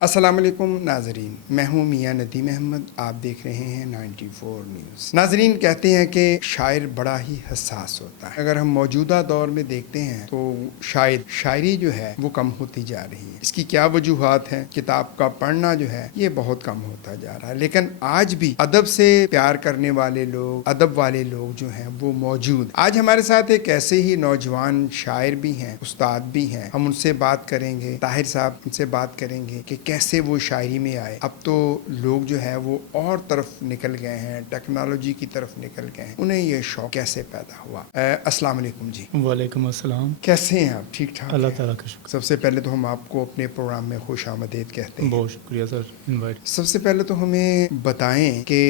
السلام علیکم ناظرین، میں ہوں میاں ندیم احمد، آپ دیکھ رہے ہیں 94 نیوز۔ ناظرین، کہتے ہیں کہ شاعر بڑا ہی حساس ہوتا ہے۔ اگر ہم موجودہ دور میں دیکھتے ہیں تو شاعری جو ہے وہ کم ہوتی جا رہی ہے۔ اس کی کیا وجوہات ہیں؟ کتاب کا پڑھنا جو ہے یہ بہت کم ہوتا جا رہا ہے، لیکن آج بھی ادب سے پیار کرنے والے لوگ، ادب والے لوگ جو ہیں وہ موجود۔ آج ہمارے ساتھ ایک ایسے ہی نوجوان شاعر بھی ہیں، استاد بھی ہیں، ہم ان سے بات کریں گے، طاہر صاحب ان سے بات کریں گے کہ کیسے وہ شاعری میں آئے۔ اب تو لوگ جو ہے وہ اور طرف نکل گئے ہیں، ٹیکنالوجی کی طرف نکل گئے ہیں، انہیں یہ شوق کیسے پیدا ہوا؟ السلام علیکم جی۔ وعلیکم السلام۔ کیسے ہیں آپ؟ ٹھیک ٹھاک؟ اللہ تعالیٰ کا شکر۔ سب سے پہلے تو ہم آپ کو اپنے پروگرام میں خوش آمدید کہتے ہیں۔ بہت شکریہ سر انوائٹ۔ سب سے پہلے تو ہمیں بتائیں کہ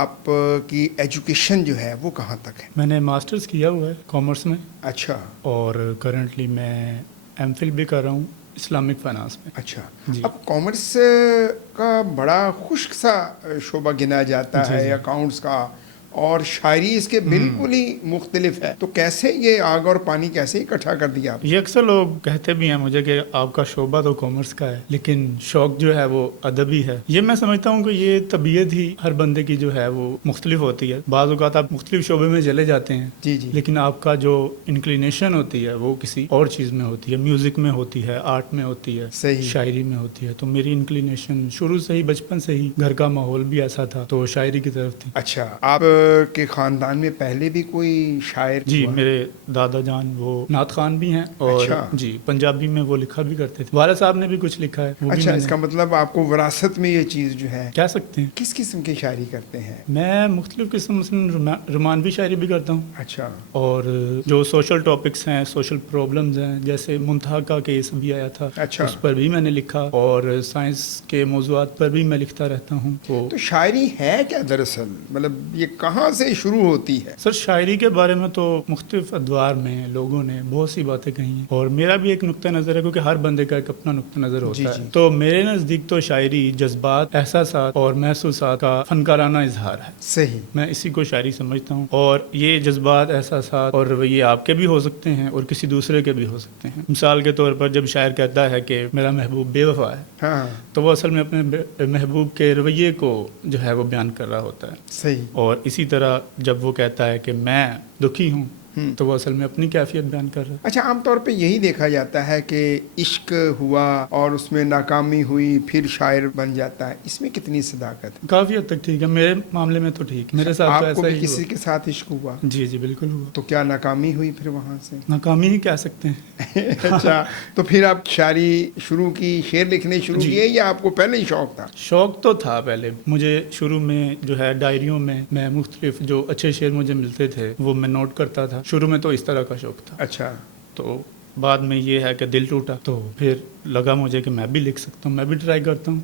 آپ کی ایجوکیشن جو ہے وہ کہاں تک ہے؟ میں نے ماسٹرز کیا ہوا ہے کامرس میں، اچھا اور کرنٹلی میں ایم فل بھی کر رہا ہوں اسلامک فائنانس میں۔ اچھا جی۔ اب کامرس کا بڑا خشک سا شعبہ گنا جاتا جی ہے، جی۔ اکاؤنٹس کا، اور شاعری اس کے بالکل ہی مختلف ہے، تو کیسے یہ آگ اور پانی کیسے اکٹھا کر دیا آپ؟ یہ اکثر لوگ کہتے بھی ہیں مجھے کہ آپ کا شعبہ تو کامرس کا ہے لیکن شوق جو ہے وہ ادبی ہے۔ یہ میں سمجھتا ہوں کہ یہ طبیعت ہی ہر بندے کی جو ہے وہ مختلف ہوتی ہے۔ بعض اوقات آپ مختلف شعبے میں چلے جاتے ہیں، جی جی، لیکن آپ کا جو انکلینیشن ہوتی ہے وہ کسی اور چیز میں ہوتی ہے، میوزک میں ہوتی ہے، آرٹ میں ہوتی ہے، صحیح، شاعری میں ہوتی ہے۔ تو میری انکلینیشن شروع سے ہی، بچپن سے ہی گھر کا ماحول بھی ایسا تھا تو شاعری کی طرف تھی۔ اچھا، آپ کے خاندان میں پہلے بھی کوئی شاعر؟ جی، میرے دادا جان وہ نعت خوان بھی ہیں، اور اچھا جی پنجابی میں وہ لکھا بھی کرتے تھے۔ والد صاحب نے بھی کچھ لکھا ہے، وہ بھی اچھا، میں اس نے کا مطلب آپ کو وراثت میں یہ چیز جو ہے۔ کہہ سکتے ہیں۔ کس قسم کی شاعری کرتے ہیں؟ میں مختلف قسم، مثلاً رومانوی شاعری بھی کرتا ہوں، اچھا اور جو سوشل ٹاپکس ہیں، سوشل پرابلمز ہیں، جیسے منتہا کا کیس بھی آیا تھا، اچھا، اس پر بھی میں نے لکھا، اور سائنس کے موضوعات پر بھی میں لکھتا رہتا ہوں۔ تو شاعری ہے کیا دراصل؟ مطلب یہ کہاں سے شروع ہوتی ہے؟ سر، شاعری کے بارے میں تو مختلف ادوار میں لوگوں نے بہت سی باتیں کہی ہیں، اور میرا بھی ایک نقطہ نظر ہے، کیونکہ ہر بندے کا ایک اپنا نقطہ نظر ہوتا جی ہے۔ جی۔ تو میرے نزدیک تو شاعری جذبات، احساسات اور محسوسات کا فنکارانہ اظہار ہے۔ صحیح، میں اسی کو شاعری سمجھتا ہوں، اور یہ جذبات، احساسات اور رویے آپ کے بھی ہو سکتے ہیں اور کسی دوسرے کے بھی ہو سکتے ہیں۔ مثال کے طور پر جب شاعر کہتا ہے کہ میرا محبوب بے وفا ہے، ہاں تو وہ اصل میں اپنے محبوب کے رویے کو جو ہے وہ بیان کر رہا ہوتا ہے۔ صحیح، اور اسی طرح جب وہ کہتا ہے کہ میں دکھی ہوں، تو وہ اصل میں اپنی کیفیت بیان کر رہا ہے۔ اچھا، عام طور پہ یہی دیکھا جاتا ہے کہ عشق ہوا اور اس میں ناکامی ہوئی پھر شاعر بن جاتا ہے، اس میں کتنی صداقت ہے؟ کافی حد تک ٹھیک ہے، میرے معاملے میں تو ٹھیک، میرے ساتھ تو آپ کو ایسا بھی ہی کسی ہوا۔ کے ساتھ عشق ہوا؟ جی جی بالکل ہوا۔ تو کیا ناکامی ہوئی پھر وہاں سے؟ ناکامی ہی کہہ سکتے ہیں۔ اچھا، تو پھر آپ شاعری شروع کی، شعر لکھنے شروع جی۔ کیے، یا آپ کو پہلے ہی شوق تھا؟ شوق تو تھا پہلے مجھے، شروع میں جو ہے ڈائریوں میں میں مختلف جو اچھے شعر مجھے ملتے تھے وہ میں نوٹ کرتا تھا۔ شروع میں تو اس طرح کا شوق تھا، اچھا، تو بعد میں یہ ہے کہ دل ٹوٹا، تو پھر لگا مجھے کہ میں بھی لکھ سکتا ہوں، میں بھی ٹرائی کرتا ہوں۔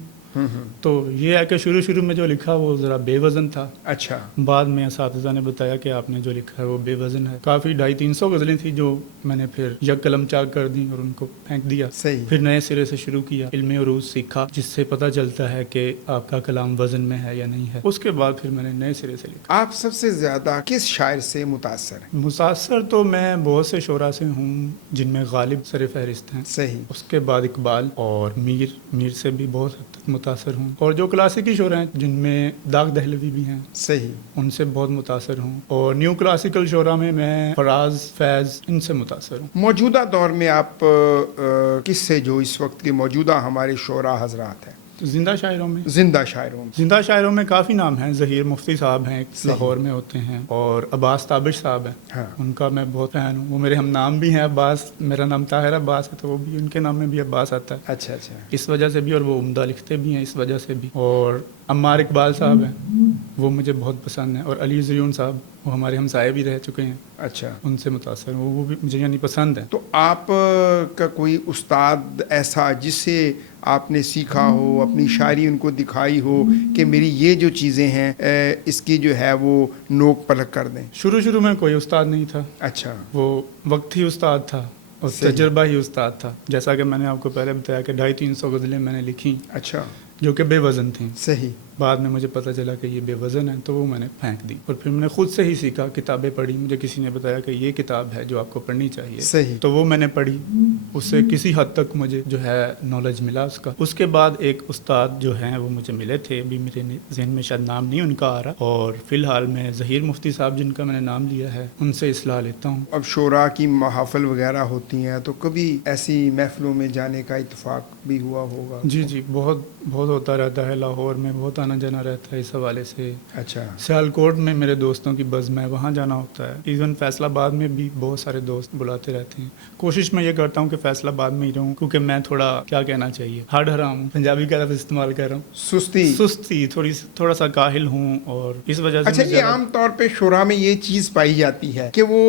تو یہ ہے کہ شروع میں جو لکھا وہ ذرا بے وزن تھا۔ اچھا، بعد میں اساتذہ نے بتایا کہ آپ نے جو لکھا ہے وہ بے وزن ہے۔ کافی 250-300 غزلیں تھیں جو میں نے پھر یک قلم چاک کر دی اور ان کو پھینک دیا۔ صحیح، پھر نئے سرے سے شروع کیا، علم عروض سیکھا، جس سے پتہ چلتا ہے کہ آپ کا کلام وزن میں ہے یا نہیں ہے۔ اس کے بعد پھر میں نے نئے سرے سے لکھا۔ آپ سب سے زیادہ کس شاعر سے متاثر ہیں؟ متاثر تو میں بہت سے شعراء سے ہوں، جن میں غالب سر فہرست ہیں۔ صحیح، اس کے بعد اقبال اور میر سے بھی بہت حد تک متاثر ہوں، اور جو کلاسیکی شعراء ہیں جن میں داغ دہلوی بھی ہیں، صحیح، ان سے بہت متاثر ہوں، اور نیو کلاسیکل شعراء میں فراز، فیض، ان سے متاثر ہوں۔ موجودہ دور میں آپ کس سے، جو اس وقت کے موجودہ ہمارے شعراء حضرات ہیں، زندہ شاعروں میں، زندہ شاعروں میں کافی نام ہیں۔ ظہیر مفتی صاحب ہیں، لاہور میں ہوتے ہیں، اور عباس تابش صاحب ہیں، ہاں، ان کا میں بہت فین ہوں۔ وہ میرے ہم نام بھی ہیں عباس، میرا نام طاہر عباس ہے، تو وہ بھی ان کے نام میں بھی عباس آتا ہے، اچھا اچھا، اس وجہ سے بھی، اور وہ عمدہ لکھتے بھی ہیں اس وجہ سے بھی۔ اور عمار اقبال صاحب ہیں، وہ مجھے بہت پسند ہیں، اور علی زیون صاحب، وہ ہمارے ہمسائے بھی رہ چکے ہیں، اچھا، ان سے متاثر ہوں، وہ بھی مجھے یعنی پسند ہیں۔ تو آپ کا کوئی استاد ایسا جس سے آپ نے سیکھا ہو، اپنی شاعری ان کو دکھائی ہو کہ میری یہ جو چیزیں ہیں اس کی جو ہے وہ نوک پلک کر دیں؟ شروع میں کوئی استاد نہیں تھا، اچھا، وہ وقت ہی استاد تھا اور صحیح، تجربہ ہی استاد تھا۔ جیسا کہ میں نے آپ کو پہلے بتایا کہ 250-300 غزلیں میں نے لکھی، اچھا، जो कि बेवजन थी। सही। बाद में मुझे पता चला कि ये बेवजन है, तो वो मैंने फेंक दी और फिर मैंने खुद से ही सीखा, किताबें पढ़ी, मुझे किसी ने बताया कि ये किताब है जो आपको पढ़नी चाहिए। सही। तो वो मैंने पढ़ी, उससे किसी हद तक मुझे जो है नॉलेज मिला उसका। उसके बाद एक उस्ताद जो हैं वो मुझे मिले थे, अभी मेरे जहन में शायद नाम नहीं उनका आ रहा, और फिलहाल मैं ज़हीर मुफ्ती साहब जिनका मैंने नाम लिया है उनसे इस्लाह लेता हूँ। अब शोरा की महफिल वगैरह होती हैं, तो कभी ऐसी महफिलों में जाने का इत्तेफाक भी हुआ होगा? जी जी, बहुत बहुत होता रहता है, लाहौर में बहुत आना जाना रहता है इस हवाले से। अच्छा। सियालकोट में मेरे दोस्तों की बज़्म है, वहाँ जाना होता है। इवन फैसलाबाद में भी बहुत सारे दोस्त बुलाते रहते हैं। कोशिश मैं ये करता हूँ कि फैसलाबाद में ही रहूँ, क्योंकि मैं थोड़ा, क्या कहना चाहिए, हार्ड हराम हूँ, पंजाबी का लफ्ज़ इस्तेमाल कर रहा हूँ, सुस्ती थोड़ा सा काहिल हूँ, और इस वजह से। अच्छा, ये आम तौर पे शोरा में ये चीज़ पाई जाती है कि वो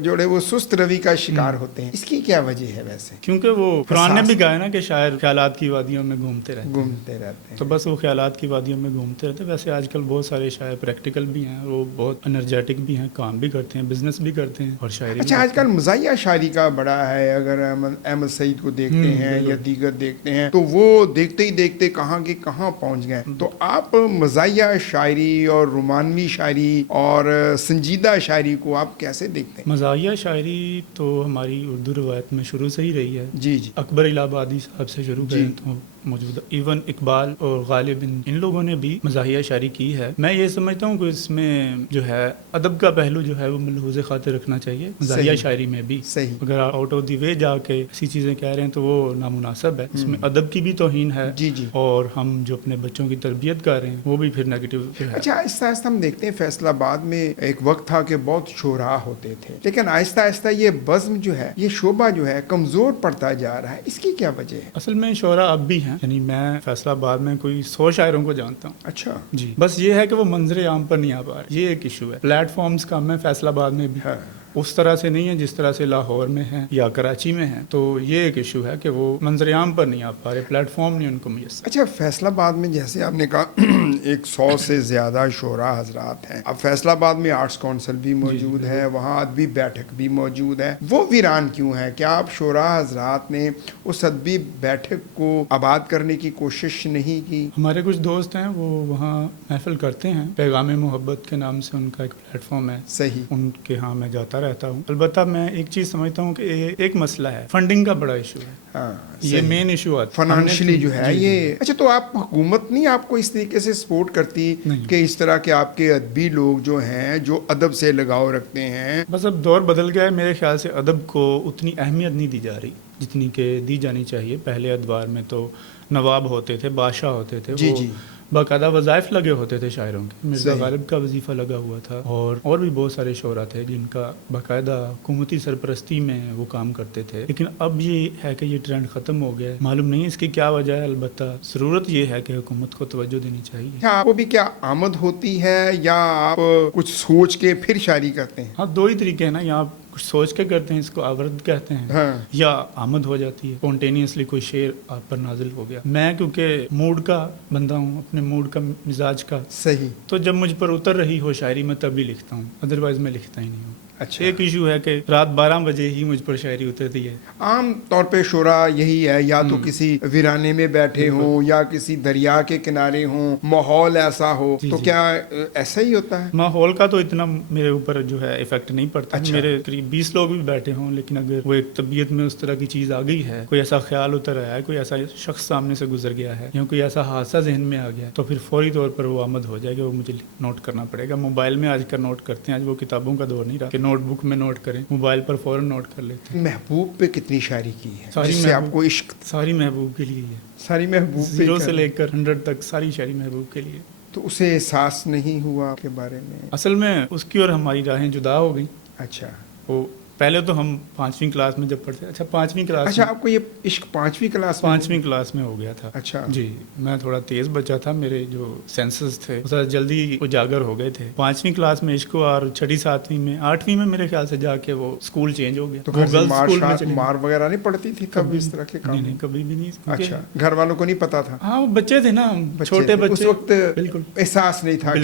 जो है वो सुस्त रवि का शिकार होते हैं, इसकी क्या वजह है वैसे? क्योंकि वो कुरान ने भी कहा है ना कि शायर ख्यालात की वादियों में घूमते रहते हैं, तो बस वो ख्यालात की वादियों में घूमते रहते हैं। वैसे आजकल बहुत सारे शायर प्रैक्टिकल भी हैं, वो बहुत एनर्जेटिक भी हैं, काम भी करते हैं, बिजनेस भी करते हैं और शायरी। अच्छा, आजकल मज़ाहिया शायरी का बड़ा है, अगर अहमद सईद को देखते हैं या दीगर देखते हैं, तो वो देखते ही देखते कहाँ के कहाँ पहुँच गए। तो आप मज़ाहिया शायरी और रोमानवी शायरी और संजीदा शायरी को आप कैसे देखते हैं? मज़ाहिया शायरी तो हमारी उर्दू रवायत में शुरू से ही रही है। जी जी। अकबर इलाहाबादी साहब से शुरू करें तो मौजूदा इवन इकबाल और गालिब इन लोगों ने भी मज़ाहिया शायरी की है। मैं ये समझता हूँ कि इसमें जो है अदब का पहलू जो है वो मलहूज़ खातिर रखना चाहिए मज़ाहिया शायरी में भी। सही। अगर आउट ऑफ द वे जाके ऐसी चीज़ें कह रहे हैं तो वो नामुनासिब है, इसमें अदब की भी तौहीन है। जी जी। और हम जो अपने बच्चों की तरबियत कर रहे हैं वो भी फिर नेगेटिव है। अच्छा, आहिस्ता आहिस्ता हम देखते हैं फैसलाबाद में एक वक्त था कि बहुत शोरा होते थे, लेकिन आहिस्ता आहिस्ता ये बज़्म जो है, ये शोबा जो है कमज़ोर पड़ता जा रहा है, इसकी क्या वजह है? असल में शोरा अब भी हैं, यानी मैं फैसलाबाद में कोई 100 शायरों को जानता हूँ। अच्छा जी, बस ये है कि वो मंजर आम पर नहीं आ पा रहे, ये एक इशू है। प्लेटफॉर्म्स कम है फैसलाबाद में भी, उस तरह से नहीं है जिस तरह से लाहौर में है या कराची में है, तो ये एक इशू है कि वो मंजर आम पर नहीं आ पा रहे, प्लेटफॉर्म नहीं उनको मुयस्सर। अच्छा, फैसलाबाद में जैसे आपने कहा 100 से ज़्यादा शोरा हजरात हैं। अब फैसलाबाद में आर्ट्स काउंसिल भी मौजूद है, वहाँ अदबी बैठक भी मौजूद है, वो वीरान क्यों है? क्या आप शोरा हजरात ने उस अदबी बैठक को आबाद करने की कोशिश नहीं की? हमारे कुछ दोस्त हैं वो वहाँ महफिल करते हैं, पैगाम मोहब्बत के नाम से उनका एक प्लेटफॉर्म है। सही। उनके यहाँ मैं जाता रहता हूँ। अलबत्ता मैं एक चीज़ समझता हूँ कि एक मसला है, फंडिंग का बड़ा इशू है। हाँ, ये मेन इशू आता है फाइनेंशियली जो है ये। अच्छा, तो आप हुकूमत नहीं आपको इस तरीके से सपोर्ट करती कि इस तरह के आपके अदबी लोग जो हैं, जो अदब से लगाव रखते हैं? बस अब दौर बदल गया है, मेरे ख्याल से अदब को उतनी अहमियत नहीं दी जा रही जितनी के दी जानी चाहिए। पहले अदवार में तो नवाब होते थे, बादशाह होते थे, जी जी, बाकायदा वज़ाइफ लगे होते थे शायरों के, मिर्ज़ा गालिब का वजीफ़ा लगा हुआ था, और भी बहुत सारे शोरा थे जिनका बाकायदा हुकूमती सरपरस्ती में वो काम करते थे। लेकिन अब ये है कि ये ट्रेंड ख़त्म हो गया है, मालूम नहीं इसकी क्या वजह है। अलबत्ता ज़रूरत ये है कि हुकूमत को तवज्जो देनी चाहिए। क्या आपको भी क्या आमद होती है या आप कुछ सोच के फिर शायरी करते हैं? हाँ, दो ही तरीके हैं ना, यहाँ कुछ सोच के करते हैं, इसको आवरद कहते हैं, हाँ। या आमद हो जाती है, स्पॉन्टेनियसली कोई शेर आप पर नाजिल हो गया। मैं क्योंकि मूड का बंदा हूँ, अपने मूड का, मिजाज का, सही, तो जब मुझ पर उतर रही हो शायरी में तभी लिखता हूँ, अदरवाइज मैं लिखता ही नहीं हूँ। अच्छा। एक इशू है कि रात 12 बजे ही मुझ पर शायरी उतरती है। आम तौर पे शोरा यही है, या तो किसी वीराने में बैठे हों या किसी दरिया के किनारे हों, माहौल ऐसा हो, तो क्या ऐसा ही होता है? माहौल का तो इतना मेरे ऊपर जो है इफेक्ट नहीं पड़ता। अच्छा। मेरे करीब 20 लोग भी बैठे हों, लेकिन अगर वो एक तबीयत में उस तरह की चीज़ आ गई है, कोई ऐसा ख्याल उतर आया है, कोई ऐसा शख्स सामने से गुजर गया है या कोई ऐसा हादसा जहन में आ गया है, तो फिर फौरी तौर पर वो आमद हो जाएगा, वो मुझे नोट करना पड़ेगा। मोबाइल में आजकल नोट करते हैं, आज वो किताबों का दौर नहीं रहा कि नोटबुक में नोट करें, मोबाइल पर फौरन नोट कर लेते हैं। महबूब पे कितनी शायरी की है सारी जिससे आपको इश्क? सारी महबूब के लिए है, सारी महबूब पे 0 से लेकर 100 तक सारी शायरी महबूब के लिए। तो उसे एहसास नहीं हुआ के बारे में? असल में उसकी और हमारी राहें जुदा हो गई। अच्छा। वो पहले तो हम 5वीं क्लास में जब पढ़ते, अच्छा 5वीं क्लास, अच्छा आपको ये इश्क 5वीं क्लास में? 5वीं क्लास में हो गया था। अच्छा जी, मैं थोड़ा तेज बच्चा था, मेरे जो सेंसेस थे वो जल्दी उजागर हो गए थे। 5वीं क्लास में इश्क, और 6वीं 7वीं में 8वीं में मेरे ख्याल से जाके वो स्कूल चेंज हो गया। तो घर से मार वगैरह नहीं पड़ती थी तब इस तरह के काम? नहीं, कभी भी नहीं। अच्छा, घर वालों को नहीं पता था? हाँ, वो बच्चे थे ना, छोटे बच्चे, उस वक्त बिल्कुल एहसास नहीं था।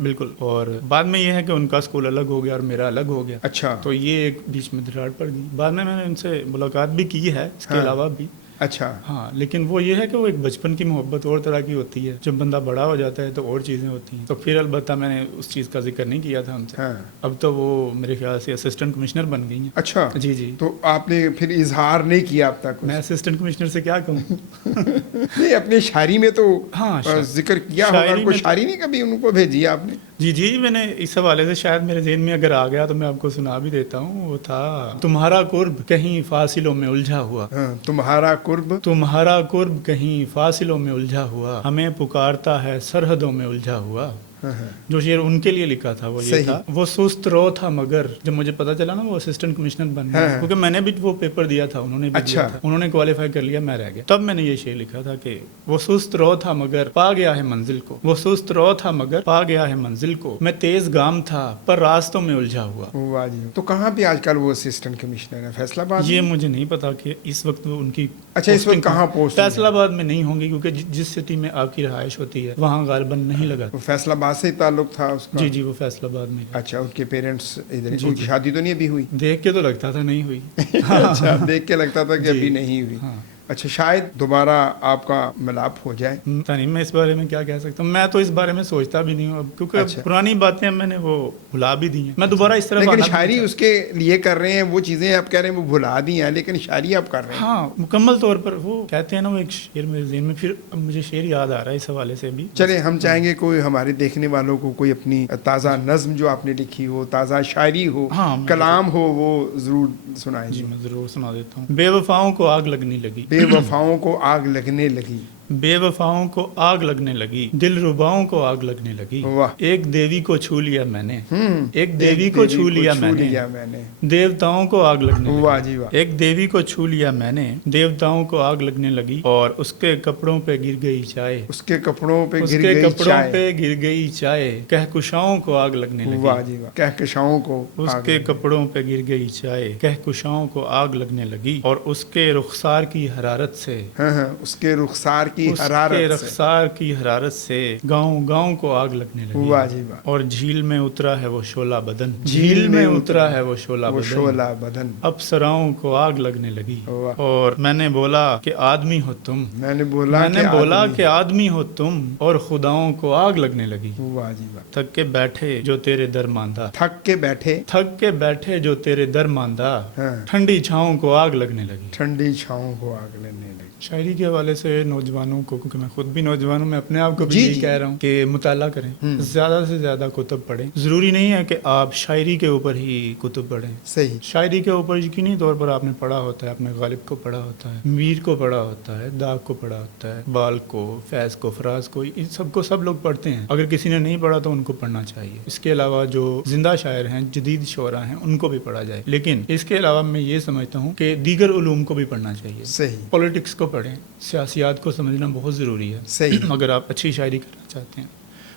बिल्कुल। और बाद में ये है कि उनका स्कूल अलग हो गया और मेरा अलग हो गया। अच्छा। तो ये एक बीच में दरार पड़ गई। बाद में मैंने उनसे मुलाकात भी की है, इसके अलावा भी। अच्छा। हाँ, लेकिन वो ये है कि वो एक बचपन की मोहब्बत और तरह की होती है, जब बंदा बड़ा हो जाता है तो और चीज़ें होती हैं। तो फिर अलबत्ता मैंने उस चीज़ का जिक्र नहीं किया था उनसे। हाँ। अब तो वो मेरे ख्याल से असिस्टेंट कमिश्नर बन गई हैं। अच्छा। जी जी। तो आपने फिर इजहार नहीं किया अब तक मैं असिस्टेंट कमिश्नर से क्या कहूँ। नहीं, अपने शायरी में तो हाँ, जिक्र किया होगा, शायरी उनको में तो- शायरी नहीं कभी उनको भेजी आपने? जी जी, मैंने इस हवाले से शायद मेरे ज़हन में अगर आ गया तो मैं आपको सुना भी देता हूँ। वो था, तुम्हारा कुर्ब कहीं फासिलों में उलझा हुआ, हाँ, तुम्हारा कुर्ब। तुम्हारा कुर्ब कहीं फासिलों में उलझा हुआ, हमें पुकारता है सरहदों में उलझा हुआ। हाँ, हाँ। जो शेर उनके लिए लिखा था वो ये सही। था, वो सुस्त रो था मगर जब मुझे पता चला ना वो असिस्टेंट कमिश्नर बन गए, हाँ। क्योंकि मैंने भी वो पेपर दिया था, उन्होंने भी अच्छा। दिया था, उन्होंने क्वालिफाई कर लिया, मैं रह गया। तब मैंने ये शेर लिखा था कि वो सुस्त रो था मगर पा गया है मंजिल को, वो सुस्त रो था मगर पा गया है मंजिल को, मैं तेज गाम था पर रास्तों में उलझा हुआ। वाह जी। तो कहाँ पे आजकल वो असिस्टेंट कमिश्नर है? फैसलाबाद ये में? मुझे नहीं पता कि इस वक्त वो उनकी अच्छा, इस वक्त posting कहाँ पोस्ट है? फैसलाबाद में नहीं होंगी, क्योंकि जिस सिटी में आपकी रहायश होती है वहाँ गालिबन नहीं लगा। वो फैसलाबाद से ही ताल्लुक था उसका? जी जी, वो फैसलाबाद में। अच्छा, उनके पेरेंट्स इधर, जी, उनकी जी। शादी तो नहीं अभी हुई? देख के तो लगता था नहीं हुई। अच्छा, देख के लगता था कि जी। अभी नहीं हुई। हाँ। अच्छा, शायद दोबारा आपका मिलाप हो जाए। पता नहीं, मैं इस बारे में क्या कह सकता हूँ। मैं तो इस बारे में सोचता भी नहीं हूँ अब, क्योंकि अब अच्छा। पुरानी बातें मैंने वो भुला भी दी हैं। मैं दोबारा इस तरह लेकिन शायरी उसके लिए कर रहे हैं, वो चीजें आप कह रहे हैं वो भुला दी हैं, लेकिन शायरी आप कर रहे हैं। हाँ, मुकम्मल तौर पर वो कहते हैं ना, वो एक शेर मेरे ज़हन में, फिर अब मुझे शेर याद आ रहा है इस हवाले से भी। चले, हम चाहेंगे कोई हमारे देखने वालों को कोई अपनी ताज़ा नज्म जो आपने लिखी हो, ताज़ा शायरी हो, हाँ, मैं कलाम हो, वो जरूर सुनाएं जी जी। मैं ज़रूर सुना देता हूँ। बेवफाओं को आग लगने लगी, बेवफाओं को आग लगने लगी, बेवफाओं को आग लगने लगी, दिल रुबाओं को आग लगने लगी, वाह। एक देवी को छू लिया मैंने, एक एक देवी को छू लिया मैंने, देवताओं को आग लगने लगी। वाह जी वाह। एक देवी को छू लिया मैंने, देवताओं को आग लगने लगी, और उसके कपड़ों पे गिर गई चाय, उसके कपड़ों पे गिर उसके गई कपड़ों चाय, पे गिर गई चाय, कहकुशाओं को आग लगने वाह लगी, जी वाह। कहकशाओं को आग उसके लगी। कपड़ों पे गिर गई चाय, कहकुशाओं को आग लगने लगी, और उसके रुखसार की हरारत से, हाँ हाँ, उसके रुखसार की उसके हरारत से, रुखसार की हरारत से गांव गांव को आग लगने लगी, वाह जी वाह। और झील में उतरा है वो शोला बदन, झील में उतरा है वो शोला वो बदन, शोला बदन, अप्सराओं को आग लगने लगी, वाह। और मैंने बोला कि आदमी हो तुम, मैंने बोला कि कि आदमी हो तुम, और खुदाओं को आग लगने लगी, वाह जी वाह। थक के बैठे जो तेरे दर मांदा, थक के बैठे, थक के बैठे जो तेरे दर मांदा, हाँ। ठंडी छाँव को आग लगने लगी। ठंडी छाँव को आग लगने लगी। शायरी के हवाले से नौजवानों को, क्योंकि मैं खुद भी नौजवान हूँ, मैं अपने आप को भी जी, यही जी। कह रहा हूँ कि मुताला करें, ज़्यादा से ज़्यादा कुतुब पढ़ें। ज़रूरी नहीं है कि आप शायरी के ऊपर ही कुतुब पढ़ें। सही। शायरी के ऊपर यकीनी तौर पर आपने पढ़ा होता है, आपने गालिब को पढ़ा होता है, मीर को पढ़ा होता है, दाग को पढ़ा होता है, बाल को, फैज़ को, फराज को, इन सबको सब लोग पढ़ते हैं। अगर किसी ने नहीं पढ़ा तो उनको पढ़ना चाहिए। इसके अलावा जो जिंदा शायर हैं, जदीद शोरा हैं, उनको भी पढ़ा जाए। लेकिन इसके अलावा मैं ये समझता हूँ कि दीगर उलूम को भी पढ़ना चाहिए। सही। पॉलिटिक्स को पढ़ें, सियासियात को समझना बहुत ज़रूरी है। सही। अगर आप अच्छी शायरी करना चाहते हैं,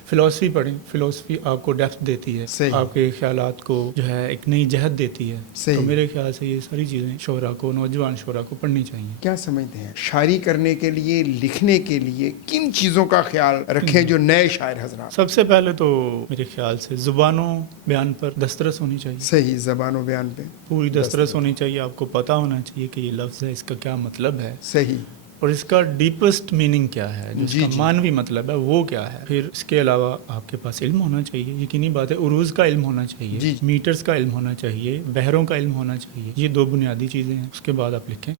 फ़िलासफ़ी पढ़ें, फ़िलासफ़ी आपको डेप्थ देती है, सही। आपके ख्यालात को जो है एक नई जहत देती है। सही। तो मेरे ख्याल से ये सारी चीज़ें शोरा को, नौजवान शोरा को पढ़नी चाहिए। क्या समझते हैं, शायरी करने के लिए, लिखने के लिए किन चीज़ों का ख्याल रखें जो नए शायर हजरात? सबसे पहले तो मेरे ख्याल से ज़ुबानों बयान पर दस्तरस होनी चाहिए। सही, ज़बान व बयान पे पूरी दस्तरस होनी चाहिए। आपको पता होना चाहिए कि ये लफ्ज़ है, इसका क्या मतलब है, सही, और इसका डीपेस्ट मीनिंग क्या है, जो जी, इसका जी। मानवी मतलब है वो क्या है। फिर इसके अलावा आपके पास इल्म होना चाहिए, यकीनी बात है, उरूज का इल्म होना चाहिए, जी। मीटर्स का इल्म होना चाहिए, बहरों का इल्म होना चाहिए। ये दो बुनियादी चीज़ें हैं, उसके बाद आप लिखें।